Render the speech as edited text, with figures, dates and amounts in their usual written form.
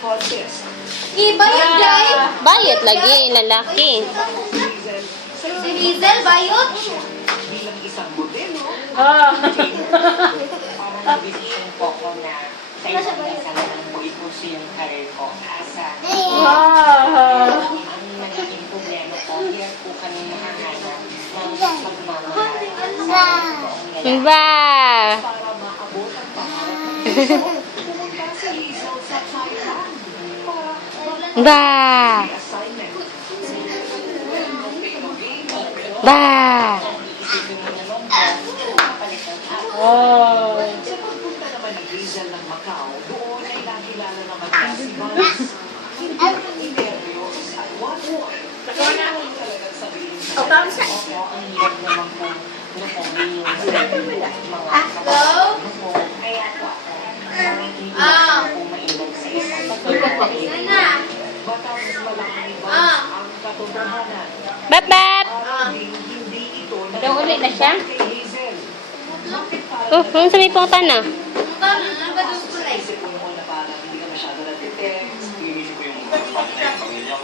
contest. Ibayot, guys. Bayot lagi, lalaki. Si Hazel, bayot. Bilang isang modelo, Ah. Parang nag-decision po ko na sa isang isa na lang po ipursue yung career ko asa. Ah. Ang naging problema po, here po kami nakahanap ng pagmamahal sa toong lalaki. Ba! para maabot ang pangarap ng puso, pumunta si Hazel sa Thailand para Ba! assignment. Ba! Iisipin mo naman po, kapalitan ako. Oh. Sa pagpunta naman ni Hazel ng Macau, doon ay nakilala naman niya si Vance. Hindi naman inervyos at one point. Talagang sabihin sa kanya, Opo, ang hirap naman po lupunin yung mga kapatid ko. Kaya po ako, hindi po mainag sa isang pagkakas. batas malaki ni Vance ang katotohanan. Bap bap! Para hindi ito Daw uli na siya? kay Hazel. Bakit parang Oh, ano sa may pangtan na?